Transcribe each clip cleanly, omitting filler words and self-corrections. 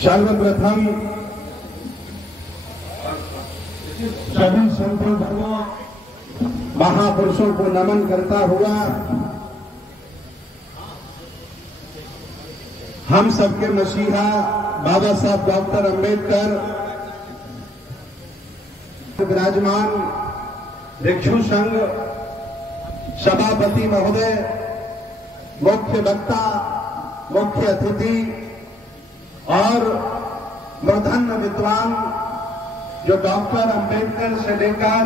सर्वप्रथम सभी संतों धर्मों महापुरुषों को नमन करता हुआ हम सबके मसीहा बाबा साहब डॉक्टर अंबेडकर विराजमान भिक्षु संघ सभापति महोदय, मुख्य वक्ता, मुख्य अतिथि और मूर्धन्य विद्वान जो डॉक्टर अंबेडकर से लेकर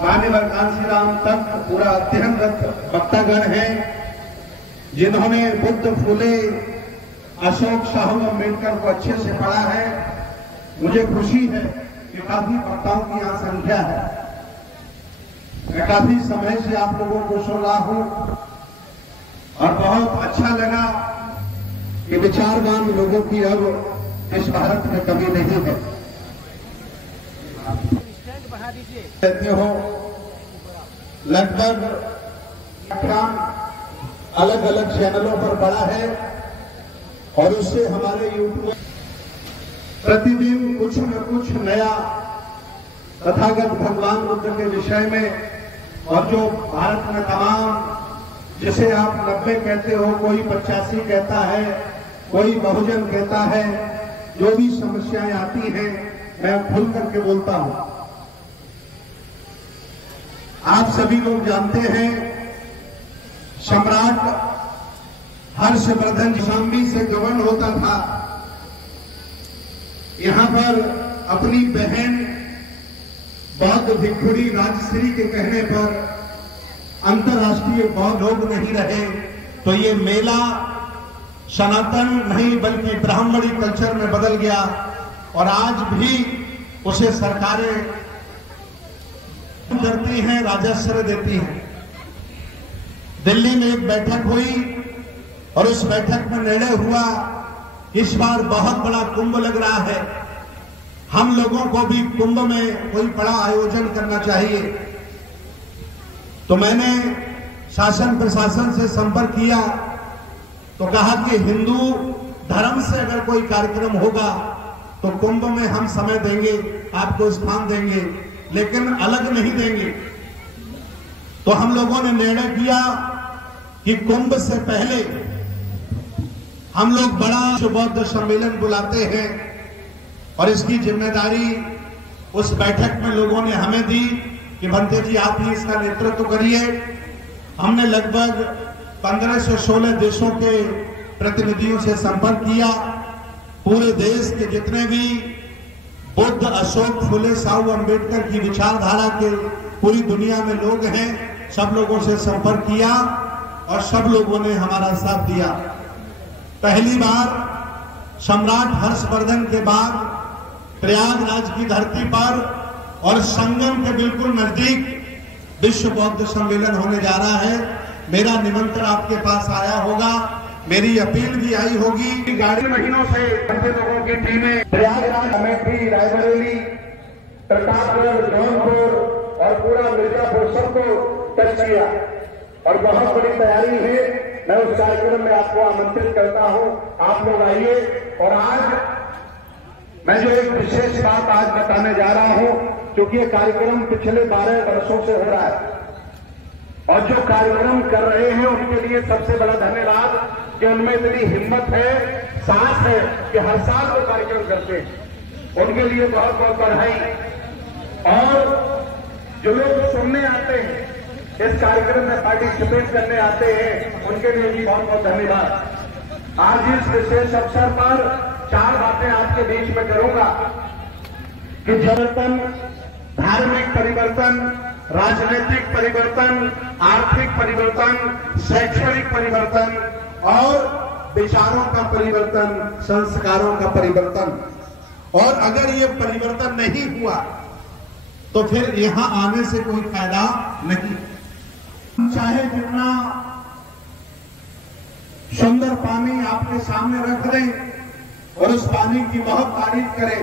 माननीय कांशीराम तक पूरा अध्ययनरत वक्तागण हैं, जिन्होंने बुद्ध, फुले, अशोक, साहू अंबेडकर को अच्छे से पढ़ा है। मुझे खुशी है कि काफी वक्ताओं की यहाँ संख्या है। मैं काफी समय से आप लोगों को सुन रहा हूं और बहुत अच्छा लगा कि विचारवान लोगों की अब इस भारत में कमी नहीं है। कहते हो लगभग अलग अलग चैनलों पर बड़ा है और उससे हमारे यूट्यूब प्रतिदिन कुछ न कुछ नया तथागत भगवान बुद्ध के विषय में, और जो भारत में तमाम, जिसे आप 90 कहते हो, कोई 85 कहता है, कोई बहुजन कहता है, जो भी समस्याएं आती हैं मैं खुल करके बोलता हूं। आप सभी लोग जानते हैं सम्राट हर्षवर्धन शाम्बी से गवर्न होता था। यहां पर अपनी बहन बौद्ध भिक्षुणी राजश्री के कहने पर अंतर्राष्ट्रीय बौद्ध लोग नहीं रहे, तो ये मेला सनातन नहीं बल्कि ब्राह्मणी कल्चर में बदल गया और आज भी उसे सरकारें करती हैं, राजस्व देती हैं। दिल्ली में एक बैठक हुई और उस बैठक में निर्णय हुआ इस बार बहुत बड़ा कुंभ लग रहा है, हम लोगों को भी कुंभ में कोई बड़ा आयोजन करना चाहिए। तो मैंने शासन प्रशासन से संपर्क किया तो कहा कि हिंदू धर्म से अगर कोई कार्यक्रम होगा तो कुंभ में हम समय देंगे, आपको स्थान देंगे, लेकिन अलग नहीं देंगे। तो हम लोगों ने निर्णय किया कि कुंभ से पहले हम लोग बड़ा बौद्ध सम्मेलन बुलाते हैं और इसकी जिम्मेदारी उस बैठक में लोगों ने हमें दी कि भंते जी आप ही इसका नेतृत्व करिए। हमने लगभग 15 से 16 देशों के प्रतिनिधियों से संपर्क किया। पूरे देश के जितने भी बुद्ध, अशोक, फुले, साहू अंबेडकर की विचारधारा के पूरी दुनिया में लोग हैं, सब लोगों से संपर्क किया और सब लोगों ने हमारा साथ दिया। पहली बार सम्राट हर्षवर्धन के बाद प्रयागराज की धरती पर और संगम के बिल्कुल नजदीक विश्व बौद्ध सम्मेलन होने जा रहा है। मेरा निमंत्रण आपके पास आया होगा, मेरी अपील भी आई होगी। गाड़ी महीनों से लोगों की टीमें प्रयागराज, अमेठी, रायबरेली, प्रतापगढ़, जौनपुर और पूरा मिर्जापुर सबको टच किया और बहुत बड़ी तैयारी है। मैं उस कार्यक्रम में आपको आमंत्रित करता हूं, आप लोग आइए। और आज मैं जो एक विशेष बात आज बताने जा रहा हूं, क्योंकि ये कार्यक्रम पिछले 12 वर्षों से हो रहा है और जो कार्यक्रम कर रहे हैं उनके लिए सबसे बड़ा धन्यवाद कि उनमें इतनी हिम्मत है, साहस है कि हर साल वो कार्यक्रम करते हैं। उनके लिए बहुत बहुत बधाई। और जो लोग सुनने आते हैं, इस कार्यक्रम में पार्टिसिपेट करने आते हैं, उनके लिए भी बहुत बहुत धन्यवाद। आज इस विशेष अवसर पर 4 बातें आपके बीच में करूंगा कि परिवर्तन, धार्मिक परिवर्तन, राजनीतिक परिवर्तन, आर्थिक परिवर्तन, शैक्षणिक परिवर्तन और विचारों का परिवर्तन, संस्कारों का परिवर्तन। और अगर ये परिवर्तन नहीं हुआ तो फिर यहां आने से कोई फायदा नहीं। चाहे जितना सुंदर पानी आपके सामने रख दें और उस पानी की बहुत तारीफ करें,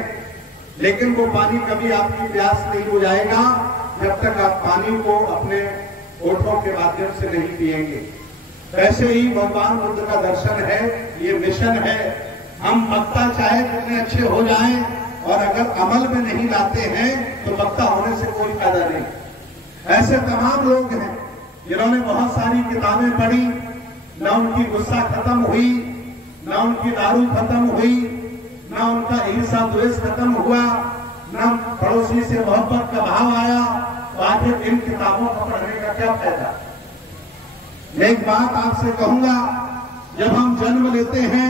लेकिन वो पानी कभी आपकी प्यास नहीं बुझाएगा जब तक आप पानी को अपने होठों के माध्यम से नहीं पिएंगे। वैसे ही भगवान बुद्ध का दर्शन है, ये मिशन है। हम वक्ता चाहे कितने अच्छे हो जाएं और अगर अमल में नहीं लाते हैं तो वक्ता होने से कोई फायदा नहीं। ऐसे तमाम लोग हैं जिन्होंने बहुत सारी किताबें पढ़ी, न उनकी गुस्सा खत्म हुई, न उनकी दारू खत्म हुई, न उनका ईर्ष्या द्वेष खत्म हुआ, न पड़ोसी से मोहब्बत का भाव आया। तो आखिर इन किताबों को पढ़ने का क्या फायदा? एक बात आपसे कहूंगा, जब हम जन्म लेते हैं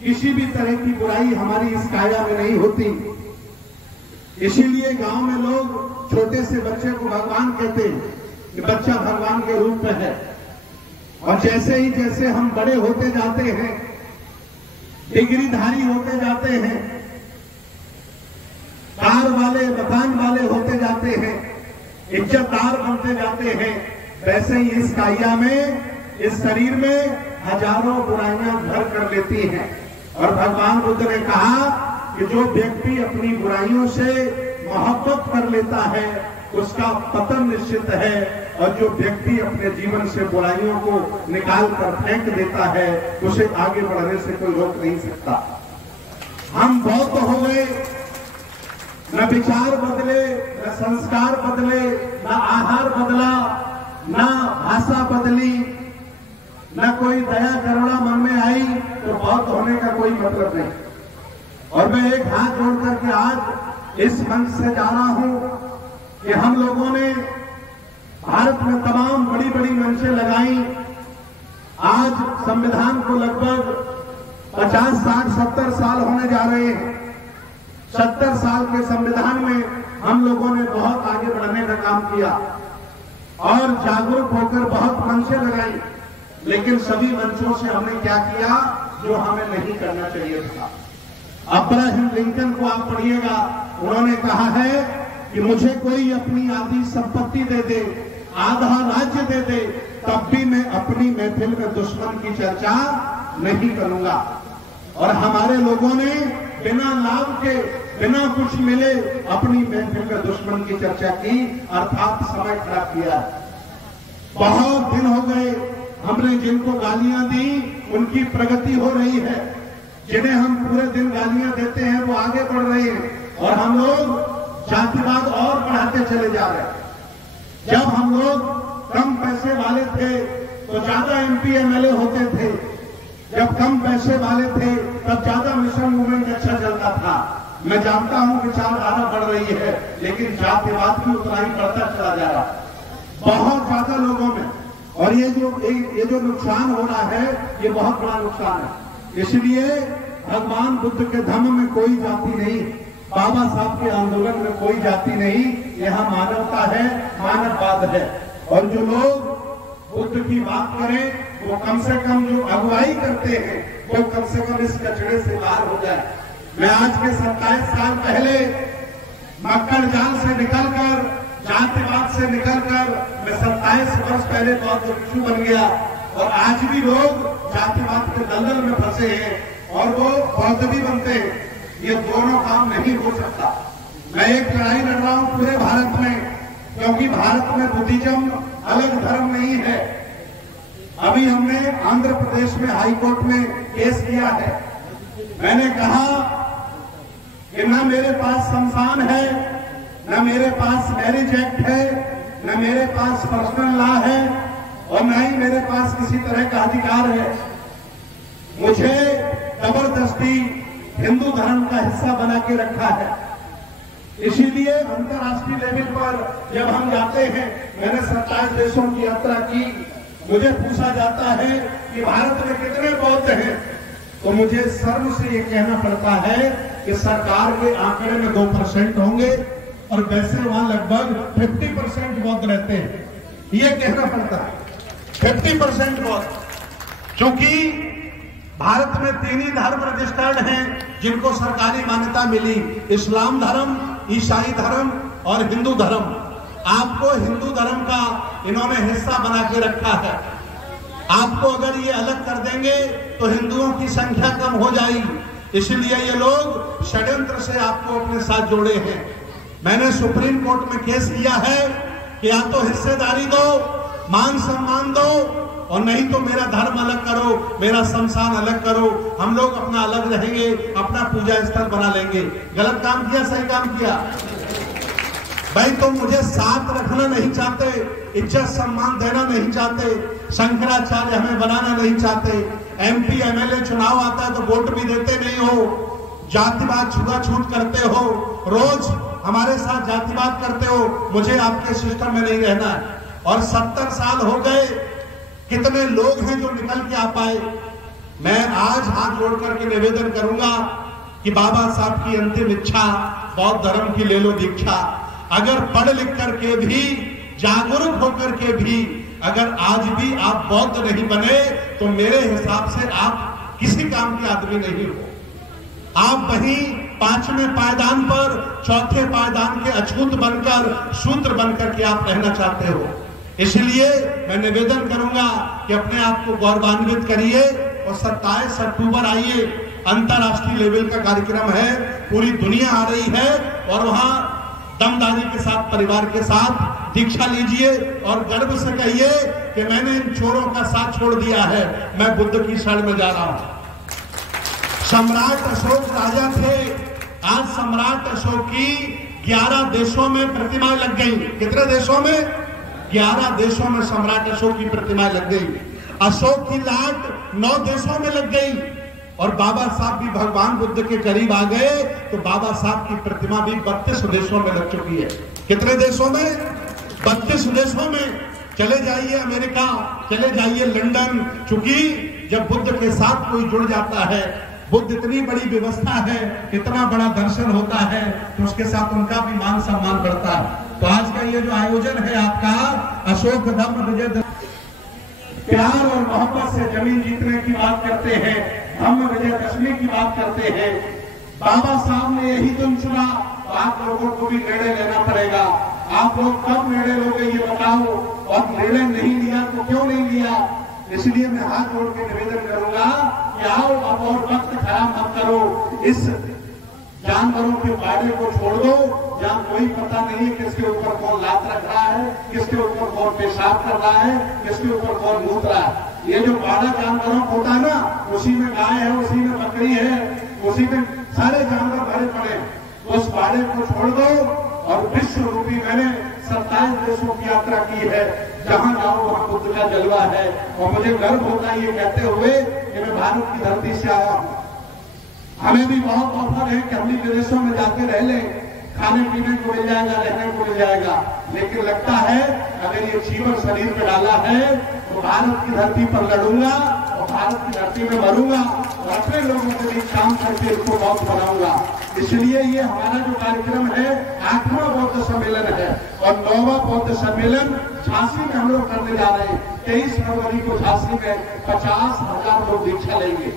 किसी भी तरह की बुराई हमारी इस काया में नहीं होती। इसीलिए गांव में लोग छोटे से बच्चे को भगवान कहते हैं कि बच्चा भगवान के रूप में है। और जैसे हम बड़े होते जाते हैं, डिग्रीधारी होते जाते हैं, कार वाले मकान वाले होते जाते हैं, इज्जतदार बनते जाते हैं, वैसे ही इस काया में, इस शरीर में हजारों बुराइयां घर कर लेती हैं। और भगवान बुद्ध ने कहा कि जो व्यक्ति अपनी बुराइयों से मोहब्बत कर लेता है उसका पतन निश्चित है, और जो व्यक्ति अपने जीवन से बुराइयों को निकाल कर फेंक देता है उसे आगे बढ़ने से कोई रोक नहीं सकता। हम बौद्ध हो गए, न विचार बदले, न संस्कार बदले, न आहार बदला, न भाषा बदली, न कोई दया करुणा मन में आई, तो बौद्ध होने का कोई मतलब नहीं। और मैं एक हाथ जोड़ करके आज इस मंच से जा रहा हूं कि हम लोगों ने भारत में तमाम बड़ी बड़ी मंचें लगाई। आज संविधान को लगभग 50, 60, 70 साल होने जा रहे हैं। 70 साल के संविधान में हम लोगों ने बहुत आगे बढ़ने का काम किया और जागरूक होकर बहुत मंचें लगाई, लेकिन सभी मंचों से हमने क्या किया जो हमें नहीं करना चाहिए था। अब्राहम लिंकन को आप पढ़िएगा, उन्होंने कहा है कि मुझे कोई अपनी आधी संपत्ति दे दे, आधा राज्य दे दे, तब भी मैं अपनी महफिल में दुश्मन की चर्चा नहीं करूंगा। और हमारे लोगों ने बिना लाभ के, बिना कुछ मिले अपनी महफिल में दुश्मन की चर्चा की, अर्थात समय खराब किया। बहुत दिन हो गए हमने जिनको गालियां दी उनकी प्रगति हो रही है, जिन्हें हम पूरे दिन गालियां देते हैं वो आगे बढ़ रहे हैं, और हम लोग जातिवाद और बढ़ाते चले जा रहे हैं। जब हम लोग कम पैसे वाले थे तो ज्यादा एमपी एमएलए होते थे, जब कम पैसे वाले थे तब ज्यादा मिशन मूवमेंट अच्छा चलता था। मैं जानता हूं विचारधारा बढ़ रही है, लेकिन जातिवाद भी उतना ही बढ़ता चला जा रहा है बहुत ज्यादा लोगों में। और ये जो नुकसान हो रहा है ये बहुत बड़ा नुकसान है। इसलिए भगवान बुद्ध के धम्म में कोई जाति नहीं, बाबा साहब के आंदोलन में कोई जाति नहीं, यहाँ मानवता है, मानववाद है। और जो लोग बुद्ध की बात करें वो कम से कम जो अगुवाई करते हैं वो कम से कम इस कचड़े से बाहर हो जाए। मैं आज के 27 साल पहले मक्कड़ जाल से निकलकर, जातिवाद से निकलकर मैं 27 वर्ष पहले बौद्ध भिक्षु बन गया, और आज भी लोग जातिवाद के दलदल में फंसे हैं और वो बौद्ध भी बनते हैं। ये दोनों काम नहीं हो सकता। मैं एक लड़ाई लड़ रहा हूं पूरे भारत में, क्योंकि भारत में बुद्धिज्म अलग धर्म नहीं है। अभी हमने आंध्र प्रदेश में हाई कोर्ट में केस किया है। मैंने कहा कि न मेरे पास शमशान है, न मेरे पास मैरिज एक्ट है, न मेरे पास पर्सनल लॉ है, और न ही मेरे पास किसी तरह का अधिकार है। मुझे जबरदस्ती हिंदू धर्म का हिस्सा बना के रखा है। इसीलिए अंतर्राष्ट्रीय लेवल पर जब हम जाते हैं, मैंने 27 देशों की यात्रा की, मुझे पूछा जाता है कि भारत में कितने बौद्ध हैं, तो मुझे शर्म से ये कहना पड़ता है कि सरकार के आंकड़े में 2% होंगे और वैसे वहां लगभग 50% बौद्ध रहते हैं। ये कहना पड़ता है 50% बौद्ध, क्योंकि भारत में 3 ही धर्म रजिस्टर्ड हैं जिनको सरकारी मान्यता मिली, इस्लाम धर्म, ईसाई धर्म और हिंदू धर्म। आपको हिंदू धर्म का इन्होंने हिस्सा बना के रखा है। आपको अगर ये अलग कर देंगे तो हिंदुओं की संख्या कम हो जाएगी, इसलिए ये लोग षड्यंत्र से आपको अपने साथ जोड़े हैं। मैंने सुप्रीम कोर्ट में केस किया है कि या तो हिस्सेदारी दो मान सम्मान दो, और नहीं तो मेरा धर्म अलग करो, मेरा शमशान अलग करो, हम लोग अपना अलग रहेंगे, अपना पूजा स्थल बना लेंगे। गलत काम किया, सही काम किया? भाई तुम मुझे साथ रखना नहीं चाहते, इज्जत सम्मान देना नहीं चाहते, शंकराचार्य हमें बनाना नहीं चाहते, MP MLA चुनाव आता है तो वोट भी देते नहीं हो, जातिवाद छुआछूत करते हो, रोज हमारे साथ जातिवाद करते हो, मुझे आपके सिस्टम में नहीं रहना है। और 70 साल हो गए, कितने लोग हैं जो निकल के आ पाए? मैं आज हाथ जोड़ करके निवेदन करूंगा कि बाबा साहब की अंतिम इच्छा, बौद्ध धर्म की ले लो दीक्षा। अगर पढ़ लिख करके भी, जागरूक होकर के भी अगर आज भी आप बौद्ध नहीं बने तो मेरे हिसाब से आप किसी काम के आदमी नहीं हो। आप वहीं 5वें पायदान पर, चौथे पायदान के अछूत बनकर, शूद्र बनकर के आप रहना चाहते हो। इसलिए मैं निवेदन करूंगा कि अपने आप को गौरवान्वित करिए और 27 अक्टूबर आइए, अंतरराष्ट्रीय लेवल का कार्यक्रम है, पूरी दुनिया आ रही है और वहां दमदारी के साथ, परिवार के साथ दीक्षा लीजिए और गर्व से कहिए कि मैंने इन चोरों का साथ छोड़ दिया है, मैं बुद्ध की शरण में जा रहा हूं। सम्राट अशोक राजा थे, आज सम्राट अशोक की 11 देशों में प्रतिमाएं लग गई। कितने देशों में? 11 देशों में सम्राट अशोक की प्रतिमाएं लग गई। अशोक की लाट 9 देशों में लग गई और बाबा साहब भी भगवान बुद्ध के करीब आ गए तो बाबा साहब की प्रतिमा भी 32 देशों में लग चुकी है। कितने देशों में? 32 देशों में। चले जाइए अमेरिका, चले जाइए लंदन, चूंकि जब बुद्ध के साथ कोई जुड़ जाता है, बुद्ध इतनी बड़ी व्यवस्था है, इतना बड़ा दर्शन होता है तो उसके साथ उनका भी मान सम्मान बढ़ता है। तो आज का ये जो आयोजन है आपका अशोक धम्म विजय, प्यार और मोहब्बत से जमीन जीतने की बात करते हैं, धम्म विजयदशमी की बात करते हैं। बाबा साहब ने यही दिन चुना, आप लोगों को भी निर्णय लेना पड़ेगा। आप लोग कब निर्णय लोगे ये बताओ, और निर्णय नहीं लिया तो क्यों नहीं लिया? इसलिए मैं हाथ जोड़ के निवेदन करूंगा कि आओ अब और वक्त खराब मत करो, इस जानवरों के बाड़े को छोड़ दो जहां कोई पता नहीं है किसके ऊपर कौन लात रख रहा है, किसके ऊपर कौन पेशाब कर रहा है, किसके ऊपर कौन मूत रहा है। ये जो बाड़ा जानवरों को होता है ना, उसी में गाय है, उसी में बकरी है, उसी में सारे जानवर भरे पड़े। उस बाड़े को छोड़ दो और विश्व रूपी मैंने 27 देशों की यात्रा की है, जहां जाओ वहां बुद्ध का जलवा है। और मुझे गर्व होता है ये कहते हुए कि मैं भारत की धरती से आया हूं। हमें भी बहुत ऑफर है कि हम विदेशों में जाके रह लें, खाने पीने को मिल जाएगा, रहने को मिल जाएगा, लेकिन लगता है अगर ये जीवन शरीर में डाला है तो भारत की धरती पर लड़ूंगा और भारत की धरती में मरूंगा और अपने लोगों के लिए काम करके इसको बहुत बनाऊंगा। इसलिए ये हमारा जो कार्यक्रम है 8वां बौद्ध सम्मेलन है और 9वां बौद्ध सम्मेलन झांसी में हम लोग करने जा रहे हैं। 23 फरवरी को झांसी में 50,000 लोग दीक्षा लेंगे।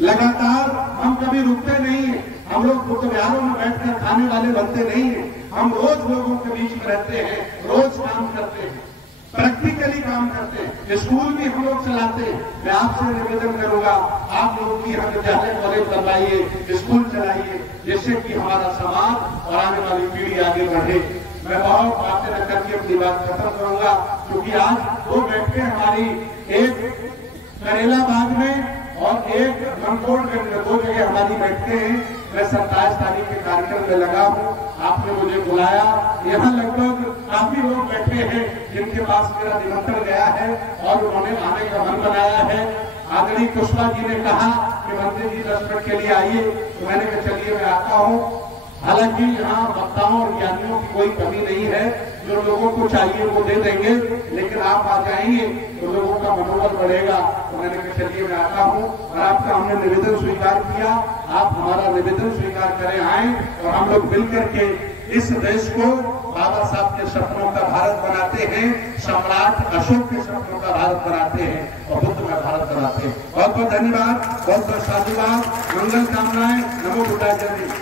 लगातार हम कभी रुकते नहीं है, हम लोग बुद्ध विहारों में बैठकर खाने वाले बनते नहीं है, हम रोज लोगों के बीच में रहते हैं, रोज काम करते हैं, प्रैक्टिकली काम करते हैं, स्कूल भी हम लोग चलाते हैं। मैं आपसे निवेदन करूंगा आप लोगों की हम विद्यालय कॉलेज बनवाइए, स्कूल चलाइए, जिससे कि हमारा समाज और आने वाली पीढ़ी आगे बढ़े। मैं बहुत बातें न करके अपनी बात खत्म करूंगा, क्योंकि आज 2 बैठकें हमारी, एक करेला बाग में और एक गंगोटगंज में, 2 जगह हमारी बैठकें हैं। मैं 27 तारीख के कार्यक्रम में लगा हूं, आपने मुझे बुलाया, यहाँ लगभग काफी लोग बैठे हैं जिनके पास मेरा निमंत्रण गया है और उन्होंने आने का मन बनाया है। आदरणीय कुशवा जी ने कहा कि मंत्री जी 10 मिनट के लिए आइए, तो मैंने कहा चलिए मैं आता हूँ। हालांकि यहाँ वक्ताओं और ज्ञानियों की कोई कमी नहीं है, जो लोगों को चाहिए वो दे देंगे, लेकिन आप आ जाएंगे तो लोगों का मनोबल बढ़ेगा। तो मैंने कहा चलिए मैं आता हूँ और आपका हमने निवेदन स्वीकार किया, आप हमारा निवेदन स्वीकार करें, आए और हम लोग मिलकर के इस देश को बाबा साहब के सपनों का भारत बनाते हैं, सम्राट अशोक के सपनों का भारत बनाते हैं और बुद्ध का भारत बनाते हैं। बहुत बहुत धन्यवाद, बहुत बहुत साधुवाद, मंगल कामनाएं, नमो बुद्धाय।